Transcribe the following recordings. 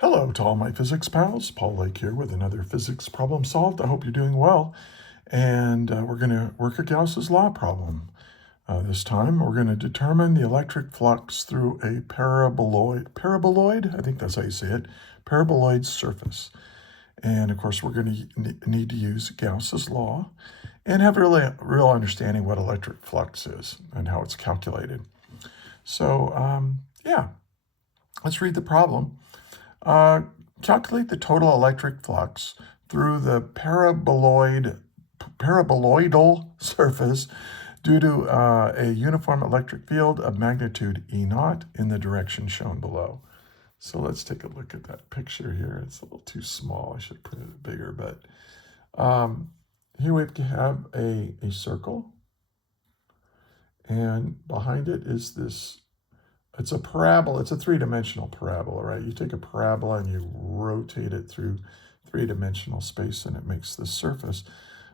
Hello to all my physics pals. Paul Lake here with another physics problem solved. I hope you're doing well. And we're going to work a Gauss's law problem. This time we're going to determine the electric flux through a paraboloid, I think that's how you say it, paraboloid surface. And of course we're going to need to use Gauss's law and have a real understanding what electric flux is and how it's calculated. So yeah, let's read the problem. Calculate the total electric flux through the paraboloidal surface due to a uniform electric field of magnitude E0 in the direction shown below. So let's take a look at that picture here. It's a little too small. I should print it bigger, but here we have a circle, and behind it is this. It's a parabola. It's a three-dimensional parabola, right? You take a parabola and you rotate it through three-dimensional space and it makes this surface.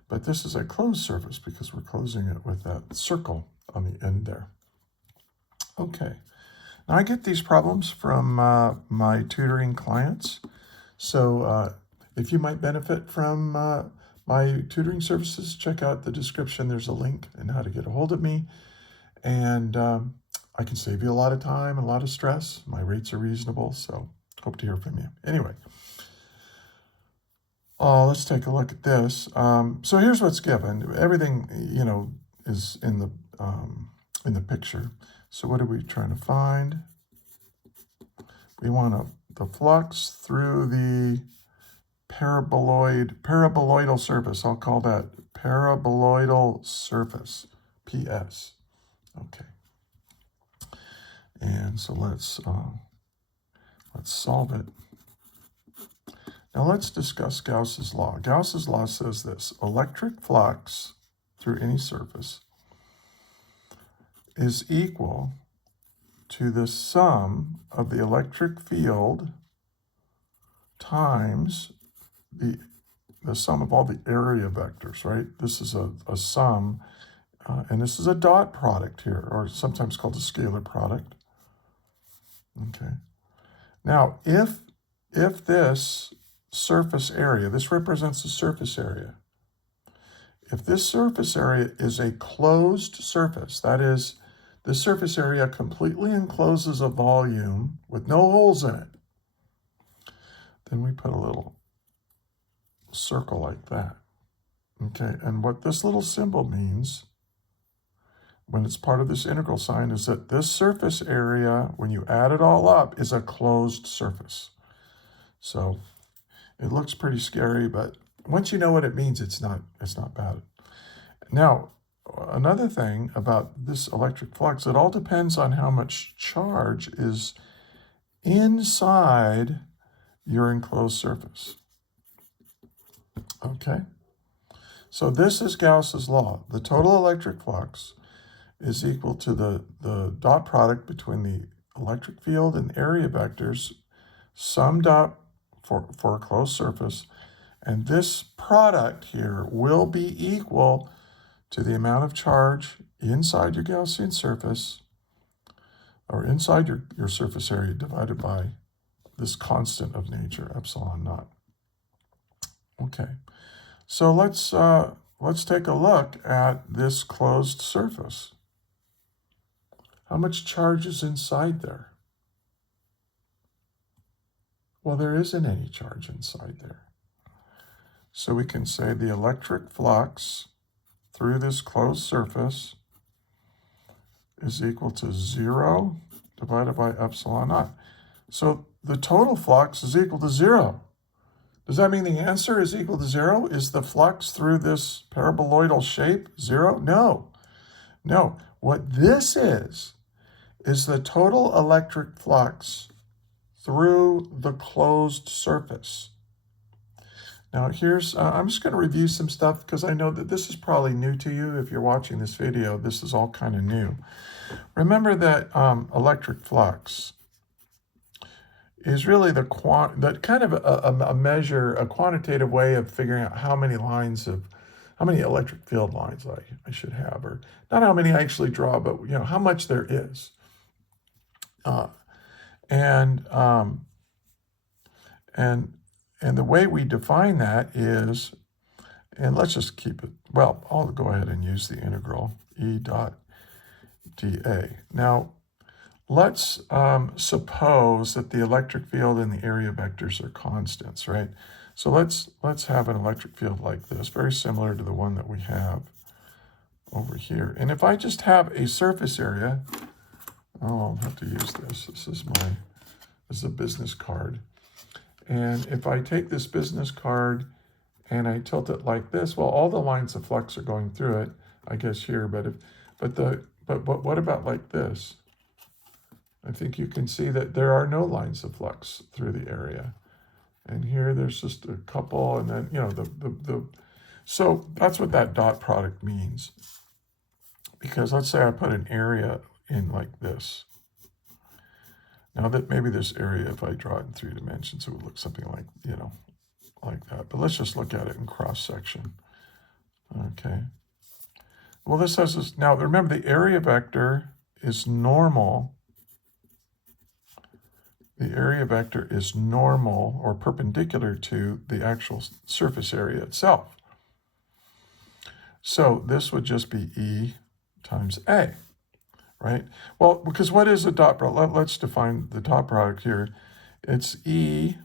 But this is a closed surface because we're closing it with that circle on the end there. Okay. Now I get these problems from my tutoring clients. So if you might benefit from my tutoring services, check out the description. There's a link and how to get a hold of me. And I can save you a lot of time and a lot of stress. My rates are reasonable, so hope to hear from you. Anyway, let's take a look at this. So here's what's given. Everything, is in the picture. So what are we trying to find? We want the flux through the paraboloidal surface. I'll call that paraboloidal surface, PS. Okay. And so let's solve it. Now let's discuss Gauss's law. Gauss's law says this: electric flux through any surface is equal to the sum of the electric field times the sum of all the area vectors, right? This is a sum, and this is a dot product here, or sometimes called a scalar product. Okay. Now, if this surface area, this represents the surface area. If this surface area is a closed surface, that is, this surface area completely encloses a volume with no holes in it, then we put a little circle like that. Okay, and what this little symbol means when it's part of this integral sign is that this surface area, when you add it all up, is a closed surface. So it looks pretty scary, but once you know what it means, it's not bad. Now, another thing about this electric flux, it all depends on how much charge is inside your enclosed surface. Okay? So this is Gauss's law. The total electric flux is equal to the dot product between the electric field and area vectors summed up for a closed surface. And this product here will be equal to the amount of charge inside your Gaussian surface, or inside your surface area, divided by this constant of nature, epsilon naught. Okay, so let's take a look at this closed surface. How much charge is inside there? Well, there isn't any charge inside there. So we can say the electric flux through this closed surface is equal to 0 divided by epsilon naught. So the total flux is equal to 0. Does that mean the answer is equal to 0? Is the flux through this paraboloidal shape 0? No. No. What this is the total electric flux through the closed surface. Now here's, I'm just going to review some stuff because I know that this is probably new to you. If you're watching this video, this is all kind of new. Remember that electric flux is really that kind of a measure, a quantitative way of figuring out how many electric field lines I should have, or not how many I actually draw, but how much there is. And the way we define that is, and let's just keep it, well, I'll go ahead and use the integral E dot dA. Now, let's suppose that the electric field and the area vectors are constants, right? So let's have an electric field like this, very similar to the one that we have over here. And if I just have a surface area, oh, I'll have to use this. This is a business card. And if I take this business card and I tilt it like this, well, all the lines of flux are going through it, I guess here, but what about like this? I think you can see that there are no lines of flux through the area. And here there's just a couple, and then, you know, so that's what that dot product means. Because let's say I put an area in like this. Now that maybe this area, if I draw it in 3 dimensions, it would look something like, you know, like that. But let's just look at it in cross section. Okay. Well, this has this, now remember the area vector is normal. The area vector is normal or perpendicular to the actual surface area itself. So this would just be E times A, right? Well, because what is a dot product? Let's define the dot product here. It's E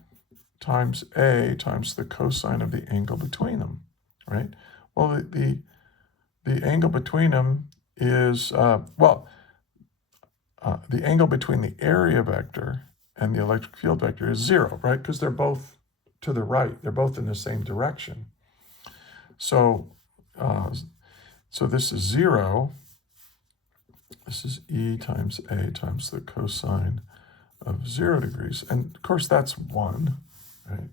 times A times the cosine of the angle between them, right? Well, the angle between them is, the angle between the area vector and the electric field vector is 0, right? Because they're both to the right. They're both in the same direction. So, so this is 0. This is E times A times the cosine of 0 degrees. And of course, that's 1, right?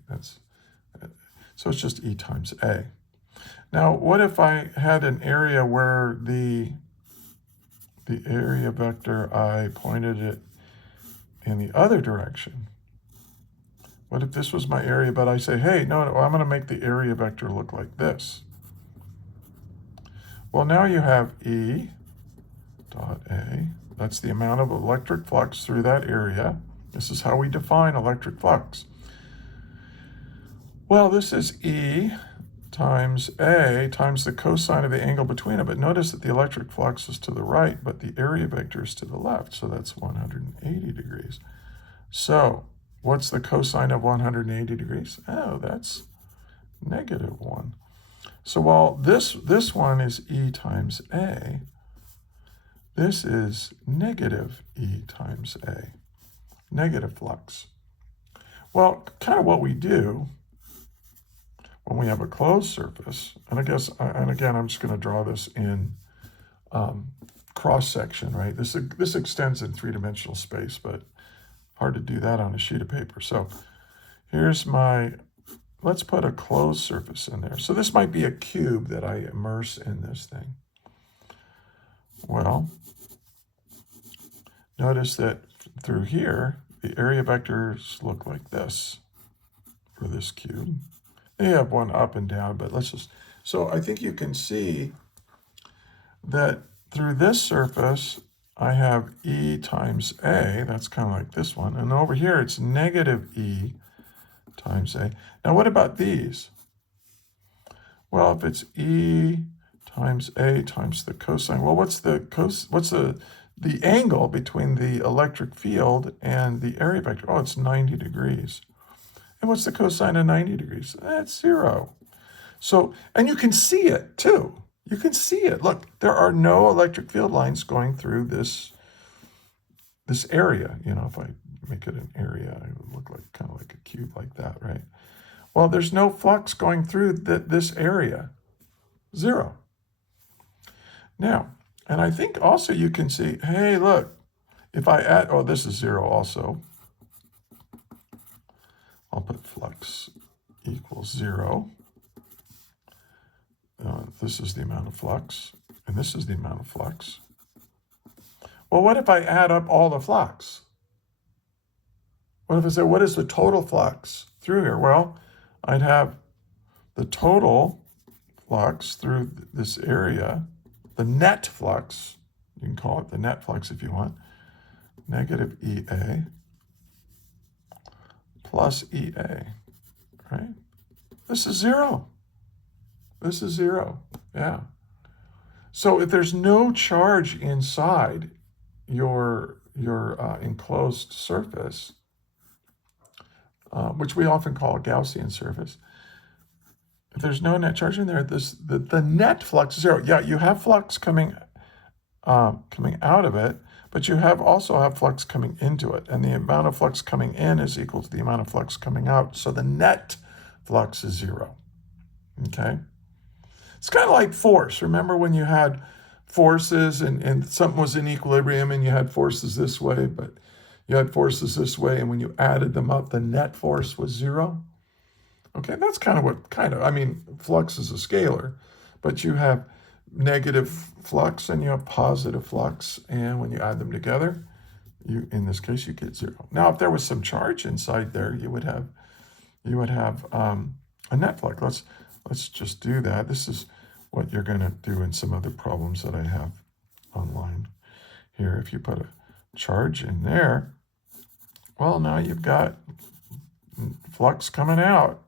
So it's just E times A. Now, what if I had an area where the area vector, I pointed it in the other direction? What if this was my area, but I say, hey, no, I'm going to make the area vector look like this? Well, now you have E dot A. That's the amount of electric flux through that area. This is how we define electric flux. Well, this is E times A times the cosine of the angle between them. But notice that the electric flux is to the right, but the area vector is to the left. So that's 180 degrees. So what's the cosine of 180 degrees? Oh, that's -1. So while this one is E times A, this is negative E times A, negative flux. Well, kind of what we do when we have a closed surface, and again, I'm just going to draw this in cross section, right? This extends in 3-dimensional space, but hard to do that on a sheet of paper. So here's let's put a closed surface in there. So this might be a cube that I immerse in this thing. Well, notice that through here, the area vectors look like this for this cube. They have one up and down, but so I think you can see that through this surface, I have E times A, that's kind of like this one, and over here it's negative E times A. Now what about these? Well, if it's E times A times the cosine, well, what's the angle between the electric field and the area vector? Oh, it's 90 degrees. And what's the cosine of 90 degrees? That's 0. So, and you can see it too. You can see it. Look, there are no electric field lines going through this area. You know, if I make it an area, it would look like kind of like a cube like that, right? Well, there's no flux going through this area. 0. Now, and I think also you can see, hey, look, if I add, oh, this is 0 also. I'll put flux equals 0. This is the amount of flux, and this is the amount of flux. Well, what if I add up all the flux? What if I say, what is the total flux through here? Well, I'd have the total flux through this area, the net flux, you can call it the net flux if you want, negative EA plus EA, right? This is 0. This is 0, yeah. So if there's no charge inside your enclosed surface, which we often call a Gaussian surface, if there's no net charge in there, the net flux is 0. Yeah, you have flux coming out of it, but you also have flux coming into it, and the amount of flux coming in is equal to the amount of flux coming out. So the net flux is 0. Okay, it's kind of like force. Remember when you had forces and something was in equilibrium and you had forces this way, but you had forces this way, and when you added them up, the net force was 0. Okay, that's I mean, flux is a scalar, but you have negative flux and you have positive flux, and when you add them together, in this case, you get 0. Now, if there was some charge inside there, you would have a net flux. Let's just do that. This is what you're going to do in some other problems that I have online here. If you put a charge in there, well, now you've got flux coming out,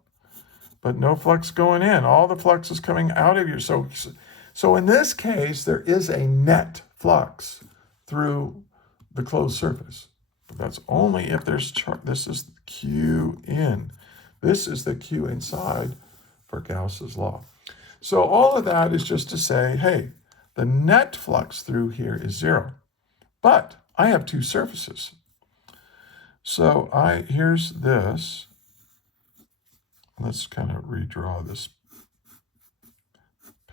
but no flux going in. All the flux is coming out of you. So in this case, there is a net flux through the closed surface. But that's only if there's charge. This is Q in. This is the Q inside for Gauss's law. So all of that is just to say, hey, the net flux through here is 0. But I have two surfaces. So here's this. Let's kind of redraw this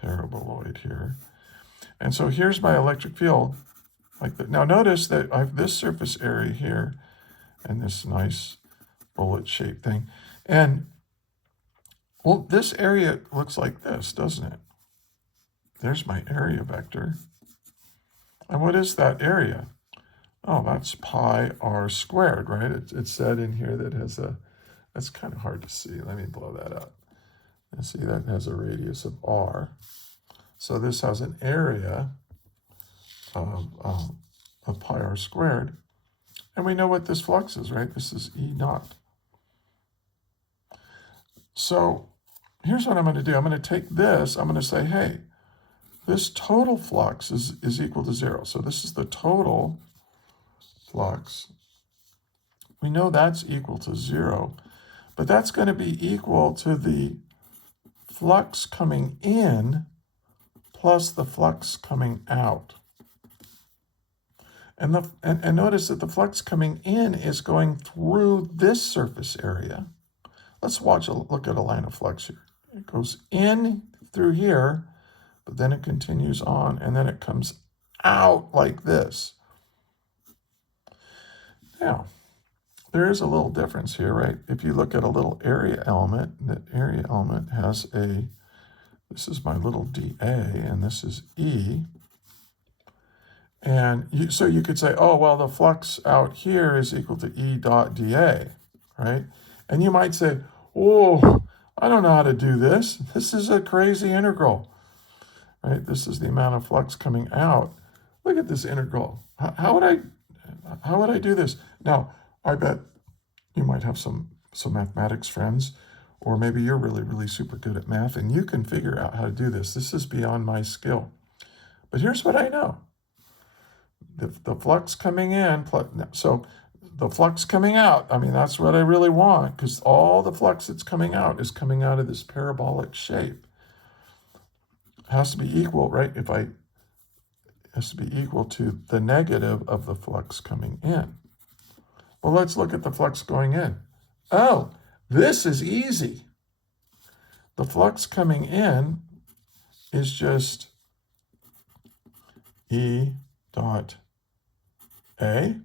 paraboloid here. And so here's my electric field. Like that. Now notice that I have this surface area here and this nice bullet-shaped thing. And, well, this area looks like this, doesn't it? There's my area vector. And what is that area? Oh, that's pi r squared, right? It said in here that has that's kind of hard to see. Let me blow that up. And see, that has a radius of r. So this has an area of pi r squared. And we know what this flux is, right? This is E naught. So here's what I'm going to do. I'm going to take this. I'm going to say, hey, this total flux is equal to 0. So this is the total flux. We know that's equal to 0. But that's going to be equal to the flux coming in plus the flux coming out. And notice that the flux coming in is going through this surface area. Let's look at a line of flux here. It goes in through here, but then it continues on, and then it comes out like this. Now, there is a little difference here, right? If you look at a little area element, that area element has this is my little dA, and this is E. And so you could say, oh, well, the flux out here is equal to E dot dA, right? And you might say, oh, I don't know how to do this. This is a crazy integral, right? This is the amount of flux coming out. Look at this integral. How would I do this? Now, I bet you might have some mathematics friends, or maybe you're really, really super good at math, and you can figure out how to do this. This is beyond my skill. But here's what I know. The flux coming in, so the flux coming out, I mean, that's what I really want, because all the flux that's coming out is coming out of this parabolic shape. It has to be equal, right? It has to be equal to the negative of the flux coming in. Well, let's look at the flux going in. Oh, this is easy. The flux coming in is just E dot A.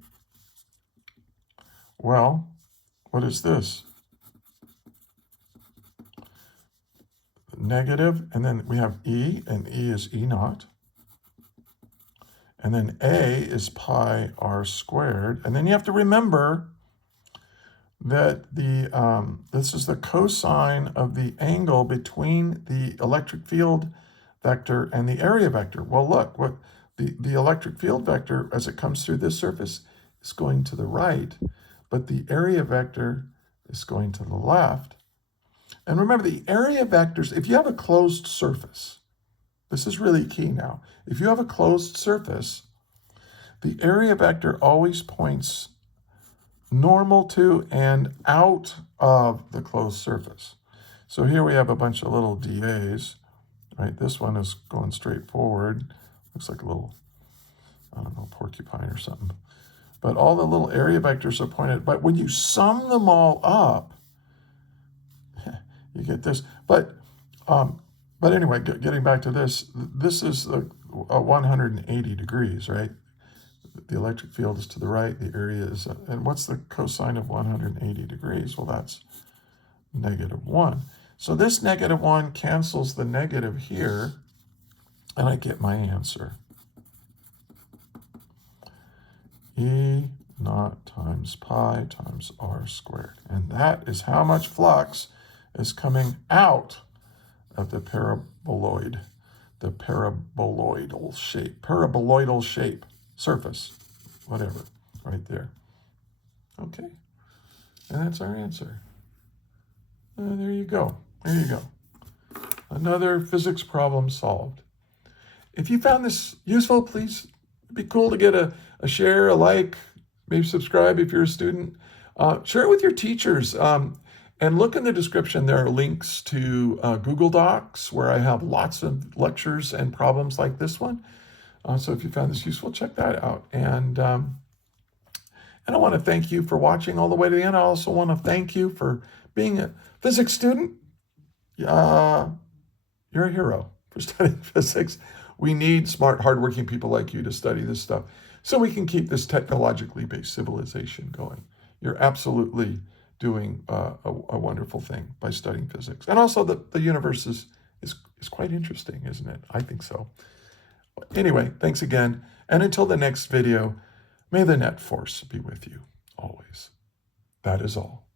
Well, what is this? Negative, and then we have E, and E is E naught. And then A is pi r squared. And then you have to remember that this is the cosine of the angle between the electric field vector and the area vector. Well, look, what the electric field vector, as it comes through this surface, is going to the right, but the area vector is going to the left. And remember, the area vectors, if you have a closed surface, this is really key now. If you have a closed surface, the area vector always points normal to and out of the closed surface. So here we have a bunch of little DAs, right? This one is going straight forward. Looks like a little, I don't know, porcupine or something. But all the little area vectors are pointed, but when you sum them all up, you get this. But anyway, getting back to this, this is a 180 degrees, right? The electric field is to the right, the area is, and what's the cosine of 180 degrees? Well, that's -1. So this -1 cancels the negative here, and I get my answer. E naught times pi times r squared. And that is how much flux is coming out of the paraboloid, the paraboloidal shape, surface, whatever, right there. Okay, and that's our answer. There you go. There you go. Another physics problem solved. If you found this useful, please, it'd be cool to get a share, a like, maybe subscribe if you're a student. Share it with your teachers. And look in the description. There are links to Google Docs where I have lots of lectures and problems like this one. So if you found this useful, check that out. And I want to thank you for watching all the way to the end. I also want to thank you for being a physics student. You're a hero for studying physics. We need smart, hardworking people like you to study this stuff so we can keep this technologically based civilization going. You're absolutely doing a wonderful thing by studying physics. And also the universe is quite interesting, isn't it? I think so. Anyway, thanks again. And until the next video, may the net force be with you always. That is all.